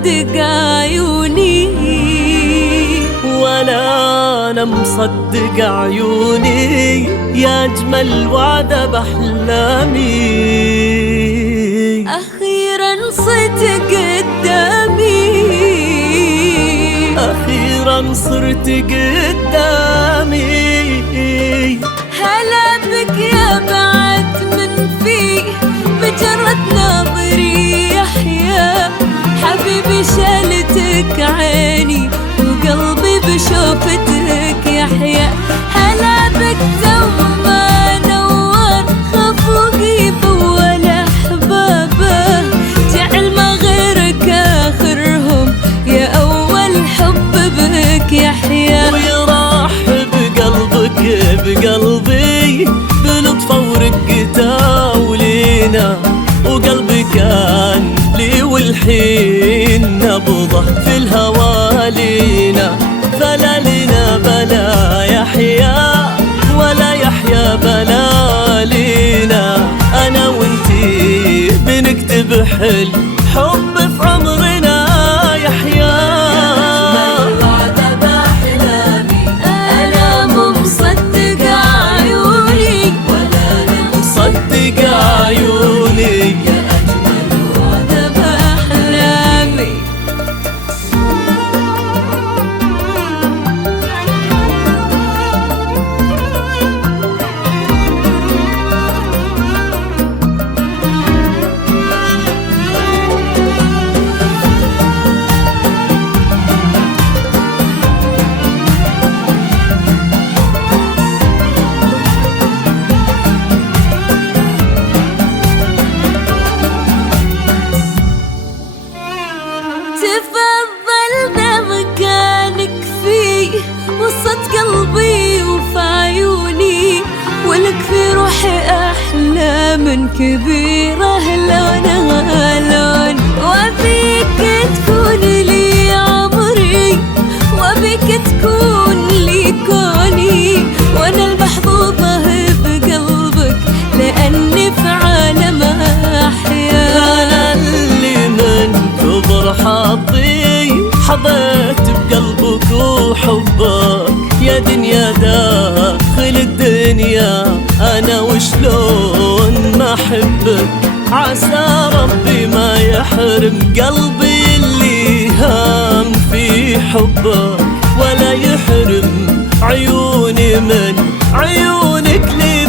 مصدق عيوني، ولا أنا مصدق عيوني يا أجمل وعدة بأحلامي. أخيرا صرت قدامي، أخيرا صرت قدامي. هلا بك يا بعد من فيه مجرد ناظري يحيا، حبيبي شالتك عيني وقلبي بشوفتك يحيا. هلا بك ما نور خفوق يبول أحبابه، جعل ما غيرك آخرهم يا أول حب بك يحيا. ويرحب قلبك بقلبي بلطفه ورقته ولينا، وقلبي كان لي والحين نبضه في الهوى لينا. فلا لنا بلا يحيا ولا يحيا بلا لينا، أنا وانتي بنكتب حب في عمرنا يحيا. عيوني يا أجمل وعدة بأحلامي. تفضل ذا مكانك فيه وسط قلبي وفي عيوني، ولك في روحي أحلام كبيرة لونها لون. وأبيك تكون لي عمري، وأبيك تكون لي كوني، وأنا المحظوظة بقلبك لأني في عالم أحيا. أنا اللي من كبر حظي حظيت بقلبك وحبك يا دنيا داخل الدنيا. أنا وشلون ما أحبك، عسى ربي ما يحرم قلبي اللي هام في حبك، ولا يحرم عيوني من عيونك لي.